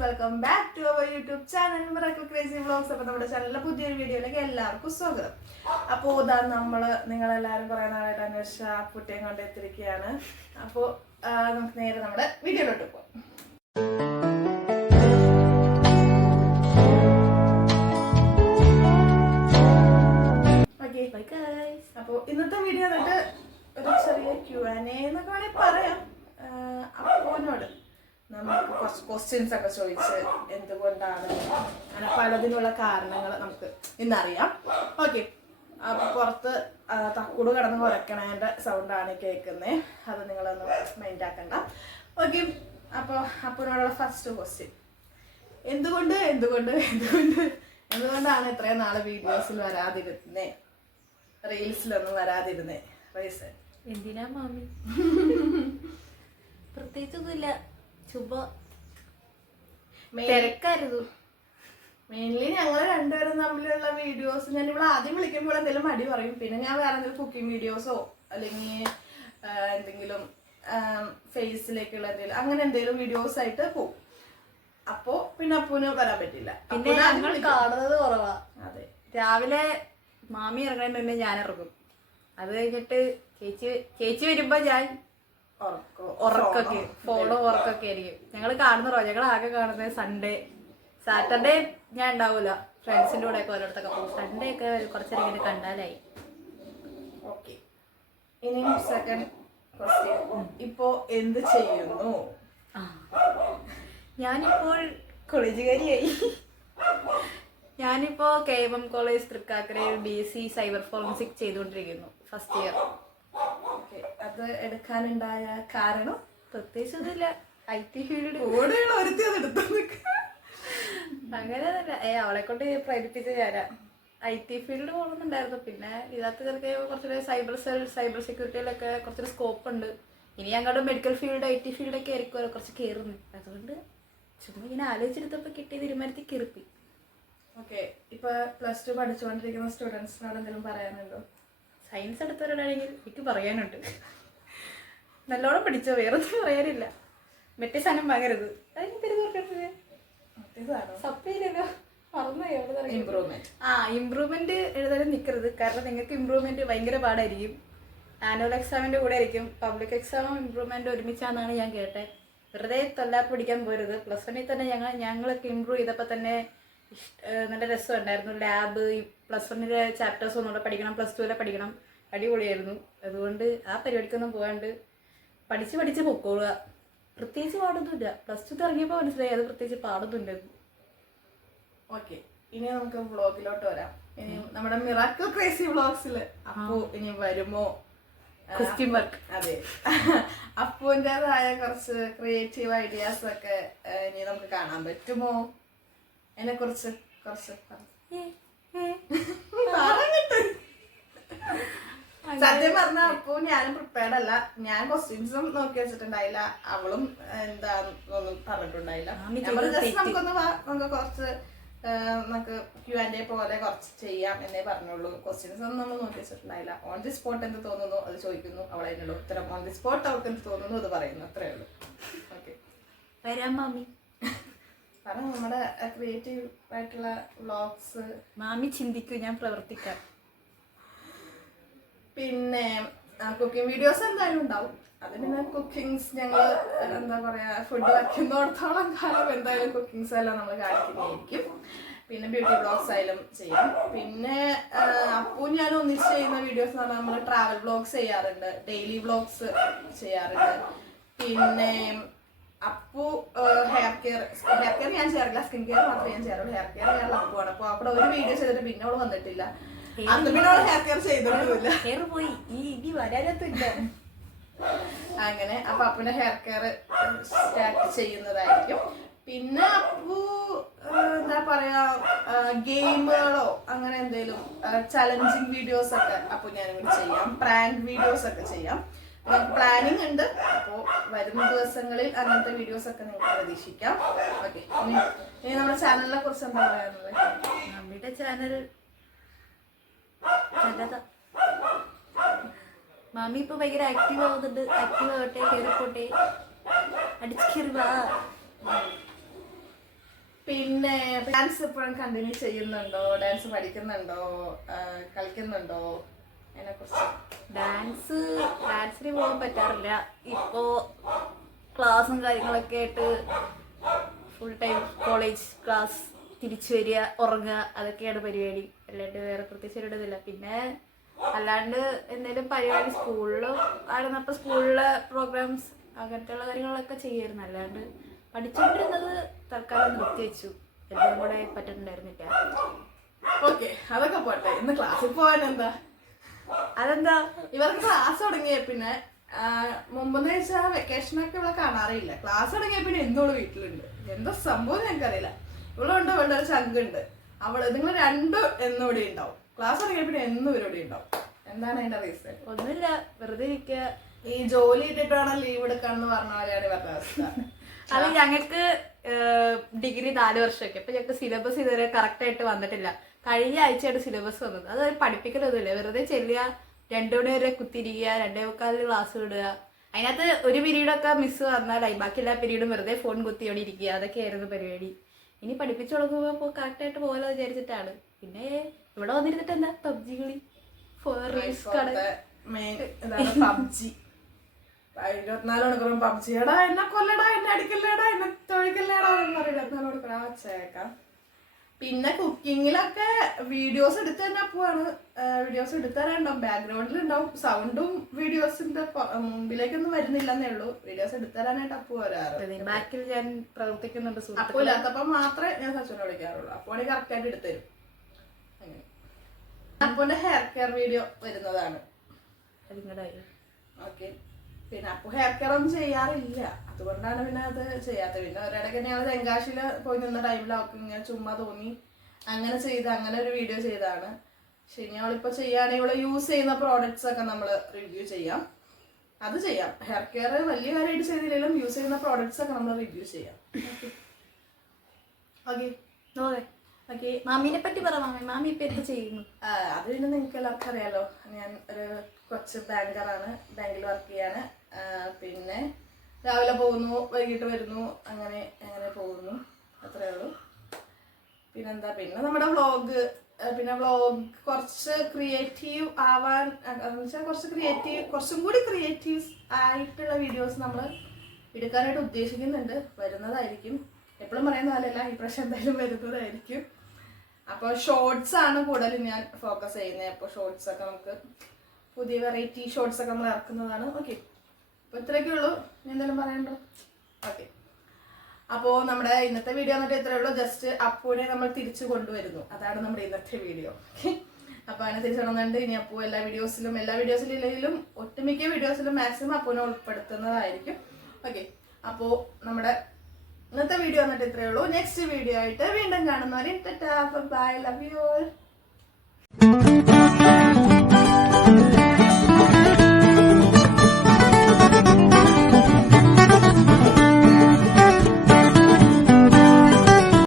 Welcome back to our YouTube channel miracle crazy vlogs. അപ്പോൾ നമ്മുടെ ചാനലിലെ പുതിയൊരു വീഡിയോയിലേക്ക് എല്ലാവർക്കും സ്വാഗതം. അപ്പോൾ ഇതാ നിങ്ങളെല്ലാവരും കുറേ നാളായിട്ട് അന്വേഷിച്ച അപ്പുട്ടിയും കൊണ്ട് എത്തിയിരിക്കുകയാണ്. അപ്പോൾ നമുക്ക് നേരെ നമ്മുടെ വീഡിയോയിലോട്ട് പോകാം. അപ്പോൾ ഇന്നത്തെ വീഡിയോ എന്നിട്ട് ഒരു ചെറിയ Q&A എന്നൊക്കെ വേണമെങ്കിൽ പറയാം. അപ്പോനോട് നമുക്ക് കുറച്ച് ക്വസ്റ്റ്യൻസ് ഒക്കെ ചോദിച്ച് എന്തുകൊണ്ടാണ് അങ്ങനെ പലതിനുള്ള കാരണങ്ങൾ നമുക്ക് ഇന്നറിയാം. ഓക്കെ, അപ്പോൾ പുറത്ത് തക്കൂട് കിടന്ന് കുറയ്ക്കണേൻ്റെ സൗണ്ടാണ് കേൾക്കുന്നത്, അത് നിങ്ങളൊന്നും മൈൻഡ് ആക്കണ്ട. ഓക്കെ, അപ്പോൾ അപ്പോനോടുള്ള ഫസ്റ്റ് ക്വസ്റ്റ്യൻ, എന്തുകൊണ്ടാണ് ഇത്രയും നാളെ വീഡിയോസിൽ വരാതിരുന്നേ, റീൽസിലൊന്നും വരാതിരുന്നേ? റീസൺ എന്തിനാ മാമി? പ്രത്യേകിച്ചൊന്നുമില്ല, തിരക്കായിരുന്നു. മെയിൻലി ഞങ്ങൾ രണ്ടുപേരും തമ്മിലുള്ള വീഡിയോസ് ഞാൻ ഇവിടെ ആദ്യം വിളിക്കുമ്പോൾ എന്തെങ്കിലും മടി പറയും, പിന്നെ ഞാൻ വേറെ എന്തെങ്കിലും കുക്കിംഗ് വീഡിയോസോ അല്ലെങ്കിൽ എന്തെങ്കിലും ഫേസിലേക്കുള്ള എന്തെങ്കിലും അങ്ങനെ എന്തെങ്കിലും വീഡിയോസ് ആയിട്ട് പോകും. അപ്പോ പിന്നെ അപ്പൂന് വരാൻ പറ്റില്ല. പിന്നെ ഞങ്ങൾ കാണുന്നത് കുറവാ. അതെ, രാവിലെ മാമി ഇറങ്ങുന്നതിന് മുന്നേ ഞാൻ ഇറങ്ങും. അത് കഴിഞ്ഞിട്ട് ചേച്ചി വരുമ്പോ ഞാൻ ഉറക്കൊക്കെ ആയിരിക്കും. ഞങ്ങൾ കാണുന്ന ഞങ്ങൾ ആകെ കാണുന്നത് സൺഡേ, സാറ്റർഡേ ഞാൻ ഉണ്ടാവൂല, ഫ്രണ്ട്സിന്റെ കൂടെ ഒക്കെ ഓരോരുത്തൊക്കെ പോകും. സൺഡേ ഒക്കെ കുറച്ചേരം ഇങ്ങനെ കണ്ടാലായി. ഓക്കെ, ഇനി സെക്കൻഡ് ക്വസ്റ്റ്യൻ, ഇപ്പോ എന്ത് ചെയ്യുന്നു? ഞാനിപ്പോൾ കോളേജുകാരിയായി. ഞാനിപ്പോ KM കോളേജ് തൃക്കാക്കരയിൽ BSc സൈബർ ഫോറൻസിക് ചെയ്തുകൊണ്ടിരിക്കുന്നു, ഫസ്റ്റ് ഇയർ. അത് എടുക്കാനുണ്ടായ കാരണം? പ്രത്യേകിച്ചൊന്നുമില്ല, IT ഫീൽഡ്. അങ്ങനെ അവളെ കൊണ്ട് പ്രേരിപ്പിച്ച് ഞാനാ IT ഫീൽഡ് പോകുന്നുണ്ടായിരുന്നു. പിന്നെ ഇതിനകത്ത് ചിലക്ക് കുറച്ചൊരു സൈബർ സെക്യൂരിറ്റിയിലൊക്കെ കുറച്ചൊരു സ്കോപ്പ് ഉണ്ട്. ഇനി ഞങ്ങളുടെ മെഡിക്കൽ ഫീൽഡ് IT ഫീൽഡൊക്കെ ആയിരിക്കും കുറച്ച് കയറുന്നു. അതുകൊണ്ട് ചുമ്മാ ഇങ്ങനെ ആലോചിച്ചെടുത്തപ്പോൾ കിട്ടിയ തീരുമാനത്തിൽ കയറിപ്പി. ഓക്കെ, ഇപ്പൊ +2 പഠിച്ചുകൊണ്ടിരിക്കുന്ന സ്റ്റുഡൻസിനോട് എന്തെങ്കിലും പറയാനുണ്ടോ? സയൻസ് എടുത്തവരോടാണെങ്കിൽ എനിക്ക് പറയാനുണ്ട്, നല്ലോണം പഠിച്ചോ, വേറെ ഒന്നും പറയാനില്ല. മറ്റേ സാധനം വാങ്ങരുത്. ഇമ്പ്രൂവ്മെന്റ് എഴുതാനും നിൽക്കരുത്, കാരണം നിങ്ങൾക്ക് ഇമ്പ്രൂവ്മെന്റ് ഭയങ്കര പാടായിരിക്കും. ആനുവൽ എക്സാമിന്റെ കൂടെ ആയിരിക്കും, പബ്ലിക് എക്സാമും ഇമ്പ്രൂവ്മെന്റ് ഒരുമിച്ചാണെന്നാണ് ഞാൻ കേട്ടെ. വെറുതെ തൊല്ലാപ്പ് പിടിക്കാൻ പോരുത്. +1 തന്നെ ഞങ്ങളൊക്കെ ഇമ്പ്രൂവ് ചെയ്തപ്പോൾ തന്നെ നല്ല രസമുണ്ടായിരുന്നു. ലാബ് +1 ചാപ്റ്റേഴ്സ് ഒന്നുകൂടെ പഠിക്കണം, +2 പഠിക്കണം, അടിപൊളിയായിരുന്നു. അതുകൊണ്ട് ആ പരിപാടിക്കൊന്നും പോകാണ്ട് പഠിച്ച് പൊക്കോളുക. പ്രത്യേകിച്ച് പാടൊന്നുമില്ല. +2 ഇറങ്ങിയപ്പോൾ മനസ്സിലായി അത് പ്രത്യേകിച്ച് പാടൊന്നുമില്ലെന്ന്. ഓക്കെ, ഇനി നമുക്ക് വ്ളോഗിലോട്ട് വരാം. ഇനി നമ്മുടെ മിറാക്കിൾ ക്രേസി വ്ളോഗ്സിൽ അപ്പു ഇനി വരുമോ? Question mark. അതെ, അപ്പുവിൻ്റെതായ കുറച്ച് ക്രിയേറ്റീവ് ഐഡിയാസ് ഒക്കെ ഇനി നമുക്ക് കാണാൻ പറ്റുമോ? അതിനെ കുറിച്ച് കുറച്ച് സത്യം പറഞ്ഞ അപ്പു ഞാനും പ്രിപ്പയർഡ് അല്ല. ഞാൻ ക്വസ്റ്റ്യൻസും നോക്കി വെച്ചിട്ടുണ്ടായില്ല, അവളും എന്താന്നൊന്നും പറഞ്ഞിട്ടുണ്ടായില്ല. നമുക്ക് കുറച്ച് നമുക്ക് Q&A പോലെ കുറച്ച് ചെയ്യാം എന്നേ പറഞ്ഞുള്ളൂ. ക്വസ്റ്റ്യൻസ് ഒന്നും നമ്മൾ നോക്കി വെച്ചിട്ടുണ്ടായില്ല. ഓൺ ദി സ്പോട്ട് എന്ത് തോന്നുന്നു അത് ചോദിക്കുന്നു, അവളെ അതിനുള്ള ഉത്തരം ഓൺ ദി സ്പോട്ട് അവൾക്ക് എന്ത് തോന്നുന്നു അത് പറയുന്നു, അത്രേ ഉള്ളൂ. ഓക്കെ, വരാം മാമി. കാരണം നമ്മുടെ ക്രിയേറ്റീവ് ആയിട്ടുള്ള വ്ളോഗ്സ് മാമി ചിന്തിക്കൂ, ഞാൻ പ്രവർത്തിക്കാം. പിന്നെ കുക്കിംഗ് വീഡിയോസ് എന്തായാലും ഉണ്ടാവും. അത് പിന്നെ കുക്കിങ്സ് ഞങ്ങൾ എന്താ പറയാ, ഫുഡ് വയ്ക്കുന്നിടത്തോളം കാലം എന്തായാലും കുക്കിങ്സ് എല്ലാം നമ്മൾ കാണിക്കുന്നതായിരിക്കും. പിന്നെ ബ്യൂട്ടി വ്ളോഗ്സ് ആയാലും ചെയ്യാം. പിന്നെ അപ്പു ഞാൻ ഒന്നിച്ച് ചെയ്യുന്ന വീഡിയോസ് എന്ന് പറഞ്ഞാൽ നമ്മൾ ട്രാവൽ വ്ളോഗ്സ് ചെയ്യാറുണ്ട്, ഡെയിലി വ്ളോഗ്സ് ചെയ്യാറുണ്ട്. പിന്നെ അപ്പു ഹെയർ കെയർ ഞാൻ ചെയ്യാറില്ല, സ്കിൻ കെയർ മാത്രമേ ഞാൻ ചെയ്യാറുള്ളൂ. ഹെയർ കെയർ ചെയ്യാറുള്ള അപ്പുവാണ്. അപ്പോൾ അവിടെ ഒരു വീഡിയോ ചെയ്തിട്ട് പിന്നെ അവള് വന്നിട്ടില്ല. അന്ന് പിന്നെ അവള് ഹെയർ കെയർ ചെയ്തിട്ടില്ല, അങ്ങനെ. അപ്പൊ അപ്പുവിന്റെ ഹെയർ കെയർ സ്റ്റാർട്ട് ചെയ്യുന്നതായിരിക്കും. പിന്നെ അപ്പു എന്താ പറയാ, ഗെയിമുകളോ അങ്ങനെ എന്തെങ്കിലും ചലഞ്ചിങ് വീഡിയോസ് ഒക്കെ അപ്പു ഞാനിവിടെ ചെയ്യാം. പ്രാങ്ക് വീഡിയോസ് ഒക്കെ ചെയ്യാം. പ്ലാനിങ് ഉണ്ട്. അപ്പോൾ വരുന്ന ദിവസങ്ങളിൽ അങ്ങനത്തെ വീഡിയോസ് ഒക്കെ നിങ്ങൾക്ക് പ്രതീക്ഷിക്കാം. ഓക്കെ, ഇനി നമ്മുടെ ചാനലിനെ കുറിച്ച് എന്താ പറയാനുള്ളത്? നമ്മുടെ ചാനൽ നല്ലതാ. മാമി ഇപ്പൊ ഭയങ്കര ആക്റ്റീവ് ആവുന്നുണ്ട്. ആക്റ്റീവ് ആവട്ടെ, കയറിപ്പോട്ടെ, അടിച്ചു കയറി വാ. പിന്നെ ഡാൻസ് ഇപ്പോഴും കണ്ടിന്യൂ ചെയ്യുന്നുണ്ടോ, ഡാൻസ് പഠിക്കുന്നുണ്ടോ, കളിക്കുന്നുണ്ടോ, അതിനെക്കുറിച്ച്? ഡാൻസിന് പോകാൻ പറ്റാറില്ല. ഇപ്പോ ക്ലാസ്സും കാര്യങ്ങളൊക്കെ ആയിട്ട് ഫുൾ ടൈം കോളേജ് ക്ലാസ്, തിരിച്ചു വരിക, ഉറങ്ങുക, അതൊക്കെയാണ് പരിപാടി. അല്ലാണ്ട് വേറെ പ്രത്യേകിച്ച് ഒരിടത്തില്ല. പിന്നെ അല്ലാണ്ട് എന്തെങ്കിലും പരിപാടി സ്കൂളിലും ആയിരുന്നപ്പോൾ സ്കൂളിലെ പ്രോഗ്രാംസ് അങ്ങനത്തെയുള്ള കാര്യങ്ങളൊക്കെ ചെയ്യുമായിരുന്നു. അല്ലാണ്ട് പഠിച്ചുകൊണ്ടിരുന്നത് തൽക്കാലം നിർത്തിവെച്ചു. എല്ലാം കൂടെ പറ്റുന്നുണ്ടായിരുന്നില്ല. ഓക്കെ, അതൊക്കെ പോട്ടെ. ഇന്ന് ക്ലാസ്സിൽ പോകാൻ എന്താ? അതെന്താ? ഇവർക്ക് ക്ലാസ് തുടങ്ങിയ പിന്നെ മുമ്പെന്ന് വെച്ചാൽ വെക്കേഷനൊക്കെ ഇവിടെ കാണാറില്ല. ക്ലാസ് തുടങ്ങിയ പിന്നെ എന്നോട് വീട്ടിലുണ്ട്. എന്താ സംഭവം ഞങ്ങൾക്കറിയില്ല. ഇവളുണ്ട്, ഇവളുടെ ഒരു ചങ്കുണ്ട്. നിങ്ങൾ രണ്ടും എന്നോടെ ഉണ്ടാവും. ക്ലാസ് തുടങ്ങിയ പിന്നെ എന്നും ഇവരോടെ ഉണ്ടാവും. എന്താണ് അതിന്റെ റീസൺ? ഒന്നുമില്ല, വെറുതെ ഇരിക്കുക. ഈ ജോലി ഇട്ടിട്ടാണ് ലീവ് എടുക്കാന്ന് പറഞ്ഞ പോലെയാണ് ഇവരുടെ അവസ്ഥ. അത് ഞങ്ങൾക്ക് ഡിഗ്രി 4 വർഷമൊക്കെ അപ്പൊ ഞങ്ങൾക്ക് സിലബസ് ഇതുവരെ കറക്റ്റ് ആയിട്ട് വന്നിട്ടില്ല. കഴിഞ്ഞ ആഴ്ചയായിട്ട് സിലബസ് വന്നത്. അത് പഠിപ്പിക്കലൊന്നുമില്ല, വെറുതെ ചെല്ലുക, 2 മണി വരെ കുത്തിരിക്കുക, 2:15 ക്ലാസ് വിടുക. അതിനകത്ത് ഒരു പീരീഡൊക്കെ മിസ് വന്നാലായി, ബാക്കി എല്ലാ പീരീഡും വെറുതെ ഫോൺ കുത്തിയോടെ ഇരിക്കുക. അതൊക്കെയായിരുന്നു പരിപാടി. ഇനി പഠിപ്പിച്ചു കൊടുക്കുമ്പോൾ കറക്റ്റായിട്ട് പോകാലോ വിചാരിച്ചിട്ടാണ്. പിന്നെ ഇവിടെ വന്നിരുന്നിട്ട് എന്താ പബ്ജി കളി, പബ്ജി 24 മണിക്കൂറും പബ്ജി. എടാ എന്നെ കൊല്ലടാ, എന്നെ അടിക്കല്ലേടാ, എന്നെ തൊഴിക്കല്ലേടാ എന്ന് പറയും 24 മണിക്കൂർ ആ ചേക്കാം. പിന്നെ കുക്കിങ്ങിലൊക്കെ വീഡിയോസ് എടുത്ത് തന്നെ പോവാണ്. വീഡിയോസ് എടുത്തു തരാനുണ്ടാവും, ബാക്ക്ഗ്രൗണ്ടിൽ ഉണ്ടാവും. സൗണ്ടും വീഡിയോസിന്റെ മുമ്പിലേക്കൊന്നും വരുന്നില്ലെന്നേ ഉള്ളൂ. വീഡിയോസ് എടുത്തു തരാനായിട്ട് അപ്പു വരാറ്. ബാക്കിൽ ഞാൻ പ്രവർത്തിക്കുന്നുണ്ട്. അപ്പു ഇല്ലാത്തപ്പോ മാത്രമേ ഞാൻ സച്ചുനെ വിളിക്കാറുള്ളൂ. അപ്പോൾ കറക്റ്റ് ആയിട്ട് എടുത്തുതരും. അങ്ങനെ അപ്പുന്റെ ഹെയർ കെയർ വീഡിയോ വരുന്നതാണ്. ഓക്കെ. പിന്നെ അപ്പു ഹെയർ കെയർ ഒന്നും ചെയ്യാറില്ല, അതുകൊണ്ടാണ് പിന്നെ അത് ചെയ്യാത്തത്. പിന്നെ ഒരിടയ്ക്ക് ഞങ്ങൾ തെങ്കാശിയിൽ പോയി നിന്ന ടൈമിൽ അവർക്ക് ഇങ്ങനെ ചുമ്മാ തോന്നി, അങ്ങനെ ചെയ്ത് അങ്ങനെ ഒരു വീഡിയോ ചെയ്താണ്. ശരി, ഞങ്ങളിപ്പോൾ ചെയ്യുകയാണെങ്കിൽ ഇവിടെ യൂസ് ചെയ്യുന്ന പ്രോഡക്ട്സ് ഒക്കെ നമ്മൾ റിവ്യൂ ചെയ്യാം. അത് ചെയ്യാം. ഹെയർ കെയർ വലിയ കാര്യമായിട്ട് ചെയ്തില്ലെങ്കിലും യൂസ് ചെയ്യുന്ന പ്രോഡക്ട്സ് ഒക്കെ നമ്മൾ റിവ്യൂ ചെയ്യാം. Okay okay. മാമീനെ പറ്റി പറ. മാമി ഇപ്പൊ എന്ത് ചെയ്യുന്നു? അത് പിന്നെ നിങ്ങൾക്ക് എല്ലാവർക്കും അറിയാലോ. ഞാൻ ഒരു കൊച്ചു ബാങ്കറാണ്, ബാങ്കിൽ വർക്ക് ചെയ്യാണ്. പിന്നെ രാവിലെ പോകുന്നു, വൈകിട്ട് വരുന്നു, അങ്ങനെ അങ്ങനെ പോകുന്നു, അത്രേ ഉള്ളൂ. പിന്നെന്താ, പിന്നെ നമ്മുടെ വ്ളോഗ്, പിന്നെ വ്ളോഗ് കുറച്ച് ക്രിയേറ്റീവ് ആവാൻ എന്ന് വെച്ചാൽ കുറച്ചും കൂടി ക്രിയേറ്റീവ്സ് ആയിട്ടുള്ള വീഡിയോസ് നമ്മൾ എടുക്കാനായിട്ട് ഉദ്ദേശിക്കുന്നുണ്ട്. വരുന്നതായിരിക്കും. എപ്പോഴും പറയുന്ന പോലെയല്ല, ഈ പ്രാവശ്യം എന്തായാലും വരുന്നതായിരിക്കും. അപ്പോൾ ഷോർട്സ് ആണ് കൂടുതലും ഞാൻ ഫോക്കസ് ചെയ്യുന്നത്. അപ്പോൾ ഷോർട്സ് ഒക്കെ നമുക്ക് പുതിയ വെറൈറ്റി ഷോർട്സ് ഒക്കെ നമ്മൾ ഇറക്കുന്നതാണ്. ഓക്കെ, അപ്പോൾ ഇത്രയൊക്കെ ഉള്ളൂ. ഞാൻ എന്തെങ്കിലും പറയണ്ടോ? ഓക്കെ. അപ്പോൾ നമ്മുടെ ഇന്നത്തെ വീഡിയോ എന്നിട്ട് ഇത്രയേ ഉള്ളൂ. ജസ്റ്റ് അപ്പുവിനെ നമ്മൾ തിരിച്ചു കൊണ്ടുവരുന്നു, അതാണ് നമ്മുടെ ഇന്നത്തെ വീഡിയോ. ഓക്കെ, അപ്പോൾ അതിനെ തിരിച്ചു കൊണ്ടുവന്നിട്ട് ഇനി അപ്പു എല്ലാ വീഡിയോസിലും ഇല്ലെങ്കിലും ഒട്ടുമിക്ക വീഡിയോസിലും മാക്സിമം അപ്പുവിനെ ഉൾപ്പെടുത്തുന്നതായിരിക്കും. ഓക്കെ, അപ്പോൾ നമ്മുടെ ഇന്നത്തെ വീഡിയോ എന്നിട്ട് ഇത്രയേ ഉള്ളൂ. നെക്സ്റ്റ് വീഡിയോ ആയിട്ട് വീണ്ടും കാണുന്നവരെ ബൈ, ലവ് യു ഓൾ.